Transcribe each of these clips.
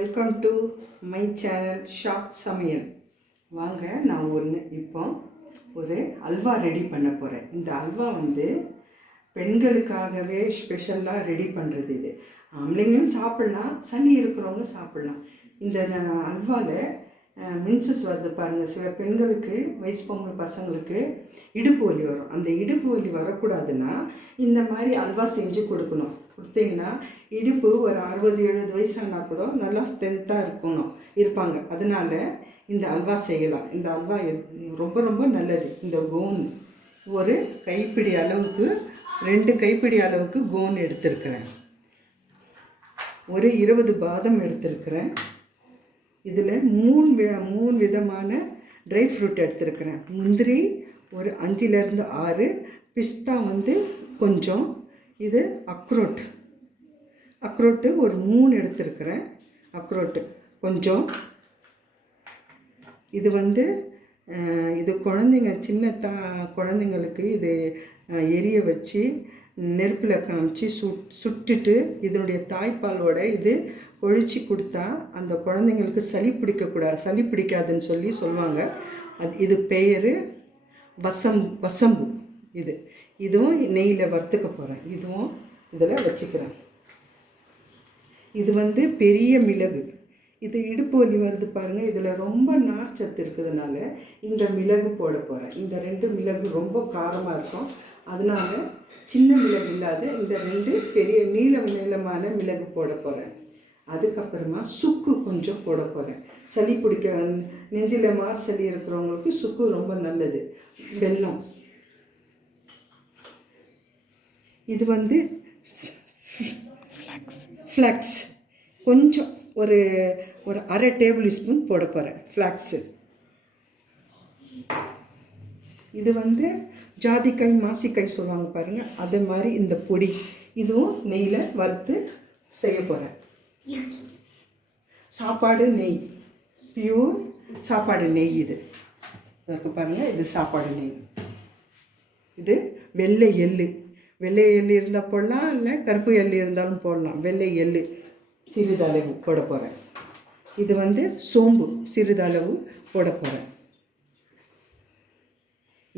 Welcome to my channel shop சமையல். வாங்க, நான் இப்போ ஒரு அல்வா ரெடி பண்ண போகிறேன். இந்த அல்வா பெண்களுக்காகவே ஸ்பெஷலாக ரெடி பண்ணுறது. இது ஆம்பளைங்களும் சாப்பிட்லாம், சளி இருக்கிறவங்க சாப்பிட்லாம். இந்த அல்வாவில் மின்சஸ் வருது பாருங்கள். சில பெண்களுக்கு, வயசு பொங்கல் பசங்களுக்கு இடுப்பு வலி வரும். அந்த இடுப்பு வலி வரக்கூடாதுன்னா இந்த மாதிரி அல்வா செஞ்சு கொடுத்தீங்கன்னா இடுப்பு ஒரு 60-70 வயசானால் கூட நல்லா ஸ்ட்ரென்த்தாக இருப்பாங்க. அதனால் இந்த அல்வா செய்யலாம். இந்த அல்வா ரொம்ப ரொம்ப நல்லது. இந்த கோன் ஒரு கைப்பிடி அளவுக்கு, 2 கைப்பிடி அளவுக்கு கோன் எடுத்துருக்கிறேன். ஒரு 20 பாதம் எடுத்துருக்கிறேன். இதில் 3 விதமான ட்ரை ஃப்ரூட் எடுத்துருக்கிறேன். முந்திரி ஒரு 5லேருந்து 6, பிஸ்தா கொஞ்சம், இது அக்ரோட்டு ஒரு 3 எடுத்துருக்கிறேன். அக்ரோட்டு கொஞ்சம். இது இது குழந்தைங்க, சின்ன குழந்தைங்களுக்கு இது எரிய வச்சு நெருப்பில் காமிச்சு சுட்டுட்டு இதனுடைய தாய்ப்பாலோட இது ஒழிச்சு கொடுத்தா அந்த குழந்தைங்களுக்கு சளி பிடிக்காதுன்னு சொல்லுவாங்க. இது பெயர் வசம்பு. இதுவும் நெய்யில் வறுத்துக்க போகிறேன். இதுவும் இதில் வச்சுக்கிறேன். இது பெரிய மிளகு. இது இடுப்பு வலி வருது பாருங்கள். இதில் ரொம்ப நார்ச்சத்து இருக்கிறதுனால இந்த மிளகு போட போகிறேன். இந்த 2 மிளகு ரொம்ப காரமாக இருக்கும். அதனால் சின்ன மிளகு இல்லாத இந்த 2 பெரிய நீளமான மிளகு போட போகிறேன். அதுக்கப்புறமா சுக்கு கொஞ்சம் போட போகிறேன். சளி பிடிக்க, நெஞ்சில் சளி இருக்கிறவங்களுக்கு சுக்கு ரொம்ப நல்லது. வெல்லம். இது ஃப்ளாக்ஸ் கொஞ்சம் ஒரு 1/2 டேபிள் ஸ்பூன் போட போகிறேன். ஃப்ளாக்ஸு. இது ஜாதிக்காய், மாசிக்காய் சொல்லுவாங்க பாருங்கள், அது மாதிரி இந்த பொடி. இதுவும் நெய்யில் வறுத்து செய்ய போகிறேன். சாப்பாடு நெய், பியூர் சாப்பாடு நெய். இது இருக்கு பாருங்கள், இது சாப்பாடு நெய். இது வெள்ளை எள்ளு இருந்தால் போடலாம், இல்லை கருப்பு எள்ளு இருந்தாலும் போடலாம். வெள்ளை எள்ளு சிறிதளவு போட போகிறேன். இது சோம்பு சிறிதளவு போட போகிறேன்.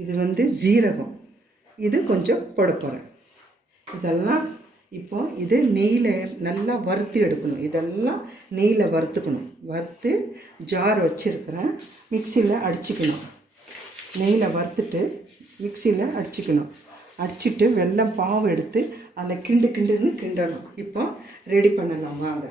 இது ஜீரகம், இது கொஞ்சம் போட போகிறேன். இதெல்லாம் இப்போ இது நெய்யில் நல்லா வறுத்து எடுக்கணும். இதெல்லாம் நெய்யில் வறுத்து ஜார் வச்சுருக்கிறேன். மிக்சியில் அடிச்சுக்கணும். நெய்யில் வறுத்துட்டு மிக்சியில் அடிச்சுட்டு வெல்லம் பாவு எடுத்து அதில் கிண்டுன்னு கிண்டணும். இப்போ ரெடி பண்ணலாம் வாங்க.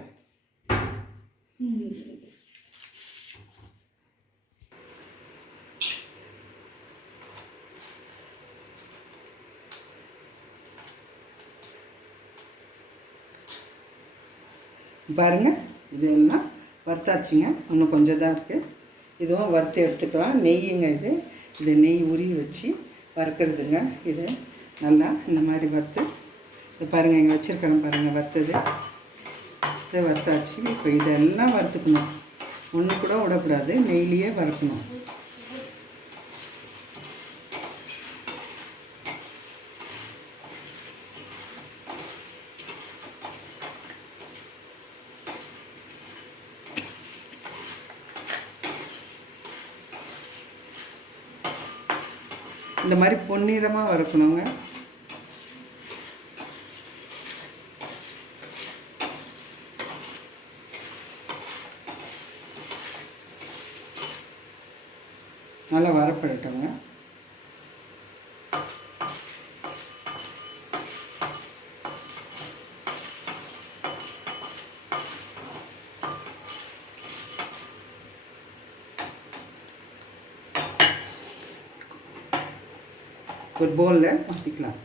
பாருங்கள், இதெல்லாம் வறுத்தாச்சுங்க. இன்னும் கொஞ்சம் தான் இருக்குது. இதுவும் வறுத்து எடுத்துக்கலாம். நெய்யுங்க. இது நெய் உருகி வச்சு வறுக்கிறதுங்க. இது நல்லா இந்த மாதிரி வறுத்து, இது பாருங்கள், இங்கே வச்சுருக்கிறேன் பாருங்கள், வறுத்தது. இதை வறுத்தாச்சு. இப்போ இதெல்லாம் வறுத்துக்கணும். ஒன்று கூட விடக்கூடாது, நெய்லியே வறுக்கணும். இந்த மாதிரி பொன்னிறமாக வறுக்கணுங்க. நல்லா வரப்படட்டுங்க. ஒரு பவுலில் மாற்றிக்கலாம்.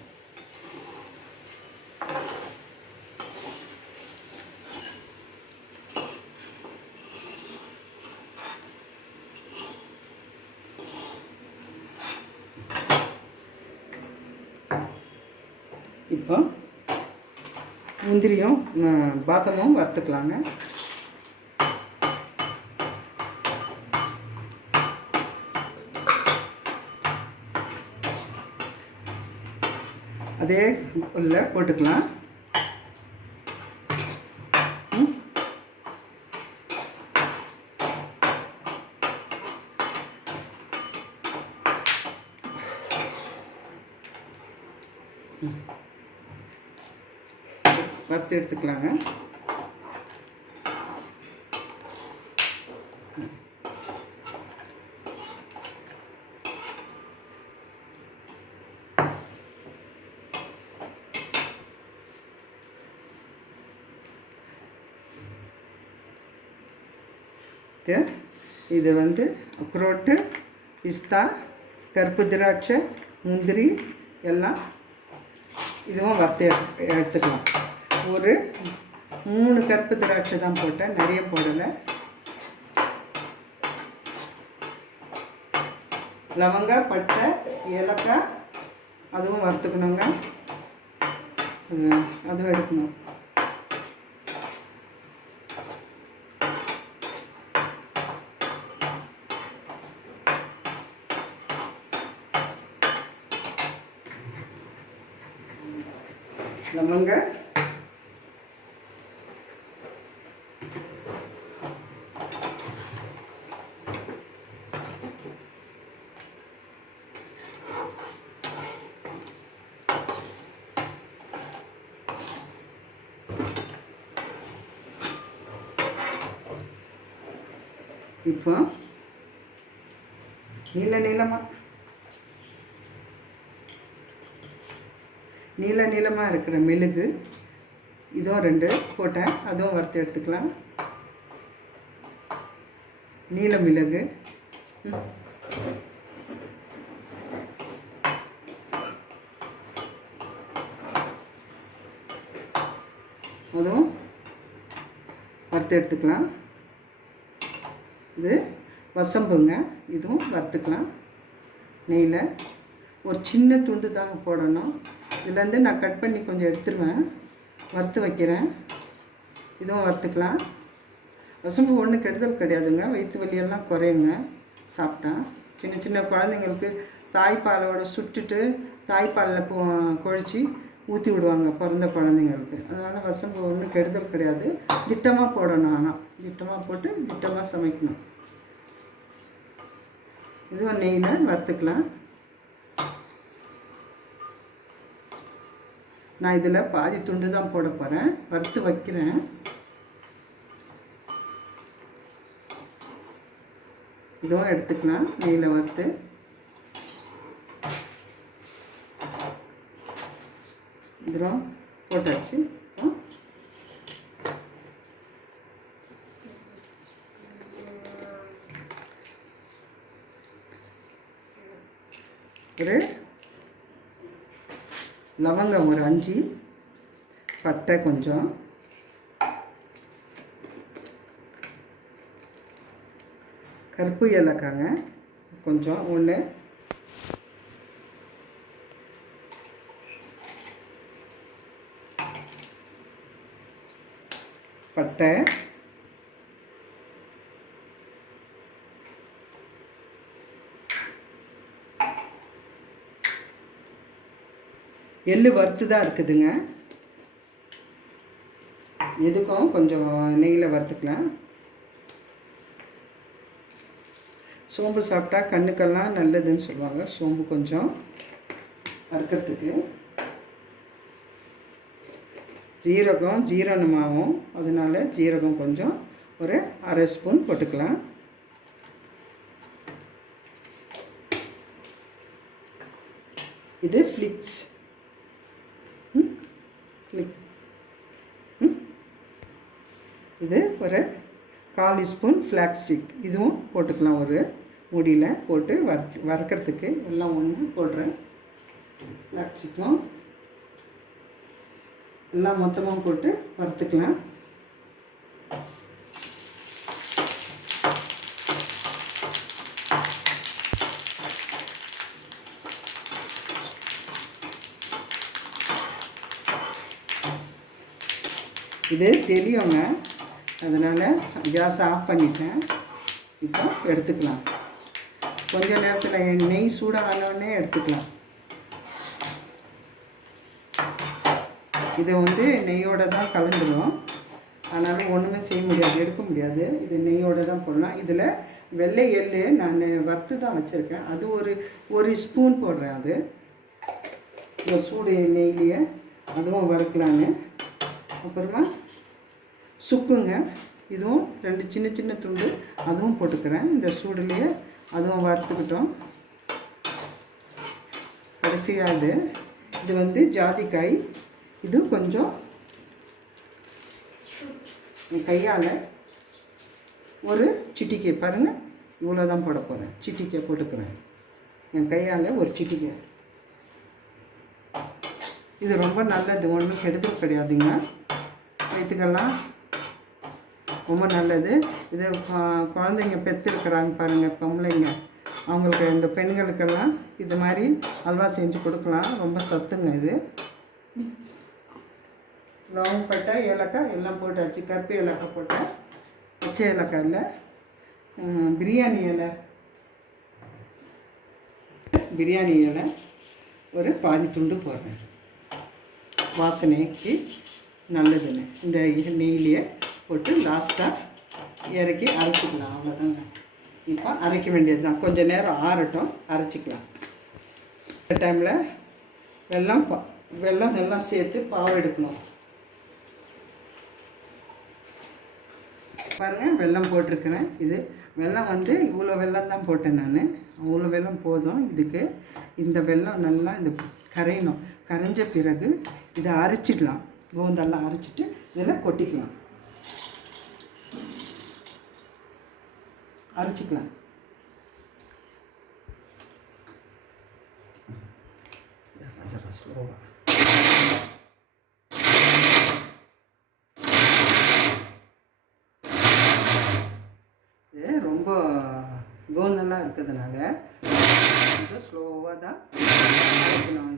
இப்போ முந்திரியும் பாதாமும் வறுத்துக்கலாங்க. அதே உள்ள போட்டுக்கலாம். வறுத்து எடுத்துக்கலாங்க. இது வந்து அக்ரோட்டு, பிஸ்தா, கருப்பு திராட்சை, முந்திரி எல்லாம் இதுவும் வறுத்து எடுத்துக்கலாம். ஒரு 3 கருப்பு திராட்சை தான் போட்டேன், நிறைய போடலை. லவங்காய், பட்டை, ஏலக்காய் அதுவும் வறுத்துக்கணுங்க. அதுவும் எடுக்கணும். லவங்க, இப்போ நீளமாக இருக்கிற மெழுகு இதுவும் 2 போட்டேன், அதுவும் வறுத்து எடுத்துக்கலாம். நீல மிளகு, அதுவும் வறுத்து எடுத்துக்கலாம். இது வசம்புங்க, இதுவும் வறுத்துக்கலாம். நெய்யில் ஒரு சின்ன துண்டு தாங்க போடணும். இதுலேருந்து நான் கட் பண்ணி கொஞ்சம் எடுத்துருவேன், வறுத்து வைக்கிறேன். இதுவும் வறுத்துக்கலாம். வசம்பு ஒன்றும் கெடுதல் கிடையாதுங்க, வயிற்று வலியெல்லாம் குறையுங்க சாப்பிட்டா. சின்ன சின்ன குழந்தைங்களுக்கு தாய்ப்பாலோட சுட்டுட்டு தாய்ப்பாலில் குழச்சி ஊற்றி விடுவாங்க பிறந்த குழந்தைங்களுக்கு. அதனால் வசம்பு ஒன்றும் கெடுதல் கிடையாது. திட்டமாக போடணும், ஆனால் திட்டமாக போட்டு திட்டமாக சமைக்கணும். இதுவும் நெய்யில் வறுத்துக்கலாம். நான் இதில் பாதி துண்டு தான் போட போகிறேன், வறுத்து வைக்கிறேன். இதுவும் எடுத்துக்கலாம் நெய்யில் வறுத்து. இதுவும் போட்டாச்சு. ஒரு லவங்கம் ஒரு 5, பட்டை கொஞ்சம், கருப்பு ஏலக்காங்க கொஞ்சம் 1, பட்டை, எள்ளு வறுத்து தான் இருக்குதுங்க. எதுக்கும் கொஞ்சம் நெய்யில் வறுத்துக்கலாம். சோம்பு சாப்பிட்டா கண்ணுக்கெல்லாம் நல்லதுன்னு சொல்லுவாங்க. சோம்பு கொஞ்சம் வறுக்கிறதுக்கு. ஜீரகம் ஜீரணமாகும், அதனால ஜீரகம் கொஞ்சம் ஒரு 1/2 ஸ்பூன் போட்டுக்கலாம். இது ஃப்ளிக்ஸ், இது ஒரு 1/4 ஸ்பூன் ஃப்ளாக்ஸ் ஸ்டிக், இதுவும் போட்டுக்கலாம். ஒரு மூடியில் போட்டு வறுக்கிறதுக்கு எல்லாம் ஒன்று போடுறேன். ஃப்ளாக்ஸ் ஸ்டிக்கும் எல்லாம் மொத்தமாக போட்டு வறுத்துக்கலாம். இது தெரியுங்க, அதனால் கேஸ் ஆஃப் பண்ணிட்டேன். இப்போ எடுத்துக்கலாம். கொஞ்ச நேரத்தில் நெய் சூடானோடனே எடுத்துக்கலாம். இதை வந்து நெய்யோடு தான் கலந்துடும், அதனால் ஒன்றுமே செய்ய முடியாது, எடுக்க முடியாது. இது நெய்யோடு தான் போடலாம். இதில் வெள்ளை எள்ளு நான் வறுத்து தான் வச்சுருக்கேன், அது ஒரு ஸ்பூன் போடுறேன். அது ஒரு சூடு நெய்லேயே அதுவும் வறுக்கலான்னு அப்புறமா சுக்குங்க, இதுவும் 2 சின்ன சின்ன துண்டு அதுவும் போட்டுக்கிறேன். இந்த சூடுலேயே அதுவும் வறுத்துக்கிட்டோம். கடைசியாக இது வந்து ஜாதிக்காய். இது கொஞ்சம் என் கையால் ஒரு சிட்டிக்கை பாருங்கள், இவ்வளோ தான் போட போகிறேன். சிட்டிக்கை போட்டுக்கிறேன் என் கையால் ஒரு சிட்டிக்கை. இது ரொம்ப நல்லது, ஒன்றும் கெடுதல் கிடையாதுங்க. வயிற்றுக்கெல்லாம் ரொம்ப நல்லது. இது குழந்தைங்க பெற்றுருக்குறாங்க பாருங்கள், பொம்பளைங்க, அவங்களுக்கு இந்த பெண்களுக்கெல்லாம் இது மாதிரி அல்வா செஞ்சு கொடுக்கலாம். ரொம்ப சத்துங்க இது. லவங்கப்பட்டை, ஏலக்காய் எல்லாம் போட்டாச்சு. கருப்பு ஏலக்காய் போட்டேன், பச்சை ஏலக்காய் இல்லை, பிரியாணி இலை ஒரு பாதி துண்டு போடுறேன், வாசனைக்கு நல்லதுன்னு. இந்த நெய்லியை போட்டு லாஸ்ட்டாக இறக்கி அரைச்சிக்கலாம். அவ்வளோதாங்க. இப்போ அரைக்க வேண்டியது தான். கொஞ்சம் நேரம் ஆறட்டும், அரைச்சிக்கலாம். இந்த டைமில் வெல்லம் எல்லாம் சேர்த்து பாவு எடுக்கணும். பாருங்கள், வெல்லம் போட்டிருக்கிறேன். இது வெல்லம் வந்து இவ்வளோ வெல்லம் தான் போட்டேன் நான். அவ்வளோ வெல்லம் போதும் இதுக்கு. இந்த வெல்லம் நல்லா இந்த கரையணும். கரைஞ்ச பிறகு இதை அரைச்சிடலாம். கோந்தெல்லாம் அரைச்சிட்டு இதில் கொட்டிக்கலாம், அரைச்சிக்கலாம். ஸ்லோவாக இது ரொம்ப கோந்தெல்லாம் இருக்கிறதுனால கொஞ்சம் ஸ்லோவாக தான் அரைக்கணும்.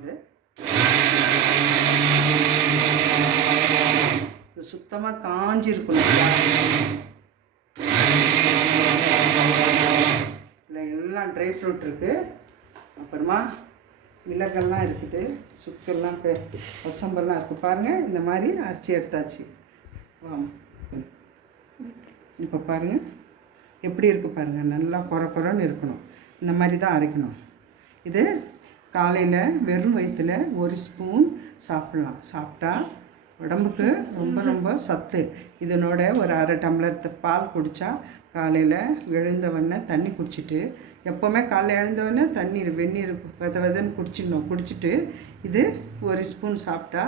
இது சுத்தமாக காஞ்சி இருக்கணும். இல்லை எல்லாம் ட்ரை ஃப்ரூட் இருக்குது, அப்புறமா மிளகெல்லாம் இருக்குது, சுக்கெல்லாம் வசம்பெல்லாம் இருக்குது. பாருங்கள், இந்த மாதிரி அரைச்சி எடுத்தாச்சு. இப்போ பாருங்கள் எப்படி இருக்குது பாருங்கள், நல்லா குறன்னு இருக்கணும். இந்த மாதிரி தான் அரைக்கணும். இது காலையில் வெறும் வயிற்றில் 1 ஸ்பூன் சாப்பிட்லாம். சாப்பிட்டா உடம்புக்கு ரொம்ப ரொம்ப சத்து. இதனோட ஒரு அரை டம்ளர் பால் குடித்தா, காலையில் எழுந்தவொடனே தண்ணி குடிச்சிட்டு, எப்போவுமே காலையில் எழுந்தவொடனே வெந்நீர் வெதன்னு குடிச்சிட்டு இது 1 ஸ்பூன் சாப்பிட்டா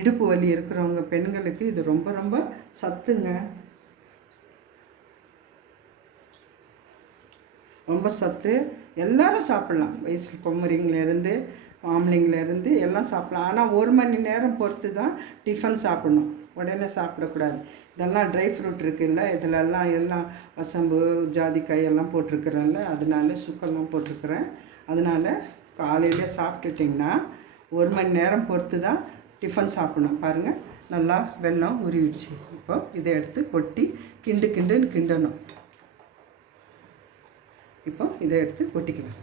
இடுப்பு வலி இருக்கிறவங்க பெண்களுக்கு இது ரொம்ப ரொம்ப சத்துங்க. ரொம்ப சத்து. எல்லோரும் சாப்பிட்லாம், வயசு பொம்மரிங்கலேருந்து ஆம்பளைங்கலேருந்து எல்லாம் சாப்பிட்லாம். ஆனால் 1 மணி நேரம் பொறுத்து தான் டிஃபன் சாப்பிடணும், உடனே சாப்பிடக்கூடாது. இதெல்லாம் ட்ரை ஃப்ரூட் இருக்குல்ல, இதிலெல்லாம் எல்லாம் வசம்பு, ஜாதிக்காய் எல்லாம் போட்டிருக்கிறேன்ல, அதனால சுக்கெல்லாம் போட்டிருக்கிறேன். அதனால் காலையில் சாப்பிட்டுட்டிங்கன்னா 1 மணி நேரம் பொறுத்து தான் டிஃபன் சாப்பிடணும். பாருங்கள், நல்லா வெல்லம் உருவிடுச்சு. இப்போ இதை எடுத்து கொட்டி கிண்டுன்னு கிண்டணும். இப்போ இதை எடுத்து கொட்டிக்கலாம்.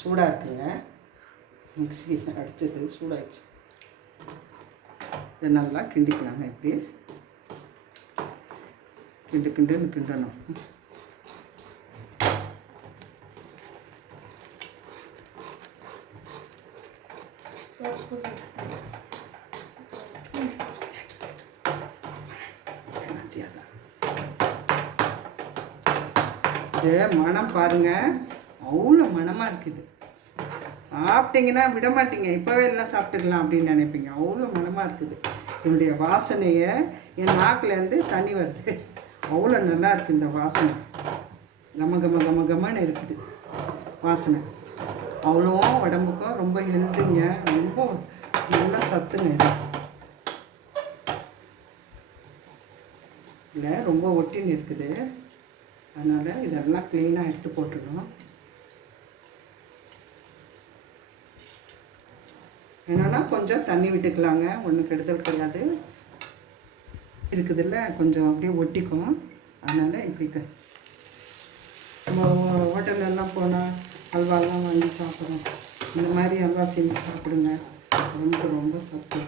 சூடாக இருக்குங்க, மிக்ஸி அடித்தது சூடாகிடுச்சு. இதை நல்லா கிண்டிக்கலாங்க. இப்படி கிண்டுன்னு கிண்டணும். இது மனம் பாருங்கள், அவ்வளோ மனமாக இருக்குது. சாப்பிட்டீங்கன்னா விட மாட்டீங்க, இப்போவே எல்லாம் சாப்பிட்டுக்கலாம் அப்படின்னு நினைப்பீங்க. அவ்வளோ மனமாக இருக்குது. என்னுடைய வாசனையை என் நாக்கிலேருந்து தண்ணி வருது. அவ்வளோ நல்லா இருக்குது இந்த வாசனை. கமன்னு இருக்குது வாசனை. அவ்வளோ உடம்புக்கும் ரொம்ப ஹெல்த்துங்க, ரொம்ப நல்லா சத்துங்க. இது இல்லை ரொம்ப ஒட்டின்னு இருக்குது, அதனால் இதெல்லாம் க்ளீனாக எடுத்து போட்டுடணும். என்னென்னா கொஞ்சம் தண்ணி விட்டுக்கலாங்க, ஒன்றும் கெடுதல் கிடையாது. இருக்குதுல்ல, கொஞ்சம் அப்படியே ஒட்டிக்கும். அதனால் இப்படி நம்ம ஹோட்டலெல்லாம் போனால் அல்வாலாம் வாங்கி சாப்பிட்றோம். இந்த மாதிரி அல்வா செஞ்சு சாப்பிடுங்க, ரொம்ப ரொம்ப சத்து.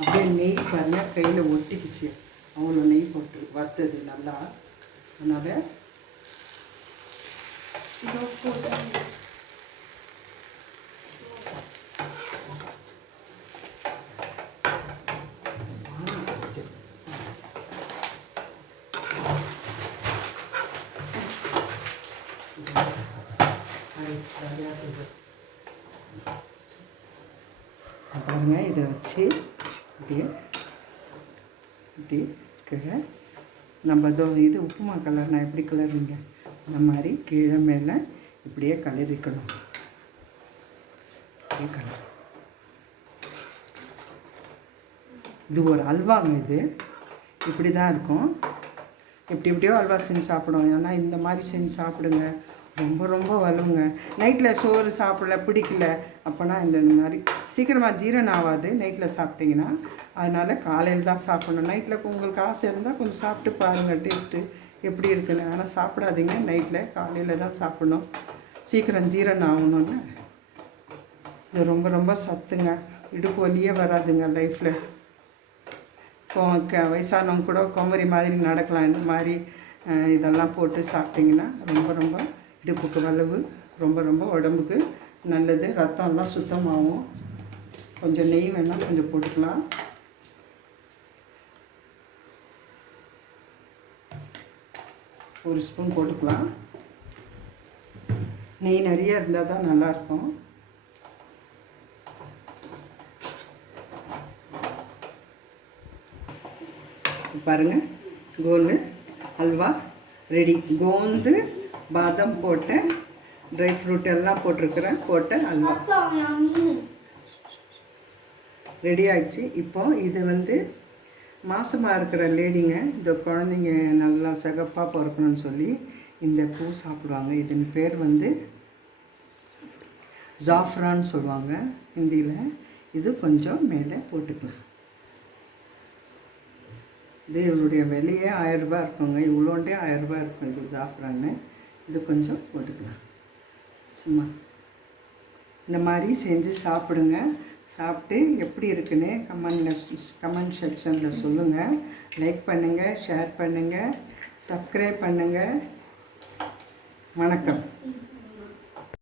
அப்படியே நெய் பாருங்கள், கையில் ஒட்டிக்குச்சு. அவ்வளோ நெய் போட்டு வறுத்தது நல்லா. அதனால் பாருங்க, இதை வச்சு இப்படியே இப்படி கீழே நம்ம இது உப்புமா கலர் நான் எப்படி கலருங்க அந்த மாதிரி கீழே மேலே இப்படியே கலரிக்கணும். கலர் இது ஒரு அல்வாங்க. இது இப்படி தான் இருக்கும். எப்படியோ அல்வா செஞ்சு சாப்பிடுவோம். ஏன்னா இந்த மாதிரி செஞ்சு சாப்பிடுங்க, ரொம்ப ரொம்ப வலுங்க. நைட்டில் சோறு சாப்பிடல பிடிக்கல அப்போனா இந்த மாதிரி சீக்கிரமாக ஜீரணம் ஆகாது நைட்டில் சாப்பிட்டிங்கன்னா. அதனால் காலையில் தான் சாப்பிடணும். நைட்டில் உங்களுக்கு ஆசை இருந்தால் கொஞ்சம் சாப்பிட்டு பாருங்கள் டேஸ்ட்டு எப்படி இருக்குன்னு. ஆனால் சாப்பிடாதீங்க நைட்டில், காலையில் தான் சாப்பிடணும். சீக்கிரம் ஜீரணம் ஆகணும்ல. இது ரொம்ப ரொம்ப சத்துங்க. இடுப்பு வலியே வராதுங்க லைஃப்பில். வயசானவங்க கூட குமரி மாதிரி நடக்கலாம். இந்த மாதிரி இதெல்லாம் போட்டு சாப்பிட்டிங்கன்னா ரொம்ப ரொம்ப இடுப்புக்கு வலவு, ரொம்ப ரொம்ப உடம்புக்கு நல்லது. ரத்தம்லாம் சுத்தமாகும். கொஞ்சம் நெய் வேணால் கொஞ்சம் போட்டுக்கலாம். ஒரு ஸ்பூன் போட்டுக்கலாம். நெய் நிறைய இருந்தால் தான் நல்லாயிருக்கும். பாருங்கள், கோந்து அல்வா ரெடி. கோந்து பாதாம் போட்ட ட்ரை ஃப்ரூட் எல்லாம் போட்டிருக்கிறேன், போட்ட அல்வா ரெடி ஆகிடுச்சு. இப்போது இது மாசமாக இருக்கிற லேடிங்க, இந்த குழந்தைங்க நல்லா சிகப்பாக பிறக்கணும்னு சொல்லி இந்த பூ சாப்பிடுவாங்க. இதன் பேர் ஜாஃப்ரான்னு சொல்லுவாங்க ஹிந்தியில். இது கொஞ்சம் மேலே போட்டுக்கலாம். இது இவளுடைய விலையே 1000 ரூபாய் இருக்குங்க. இவ்வளோண்டே 1000 ரூபாய் இருக்கும் இது ஜாஃப்ரான்னு. இது கொஞ்சம் போட்டுக்கலாம். சும்மா இந்த மாதிரி செஞ்சு சாப்பிடுங்க. சாப்பிட்டு எப்படி இருக்குன்னு கமெண்ட் செக்ஷனில் சொல்லுங்கள். லைக் பண்ணுங்கள், ஷேர் பண்ணுங்கள், சப்ஸ்கிரைப் பண்ணுங்கள். வணக்கம்.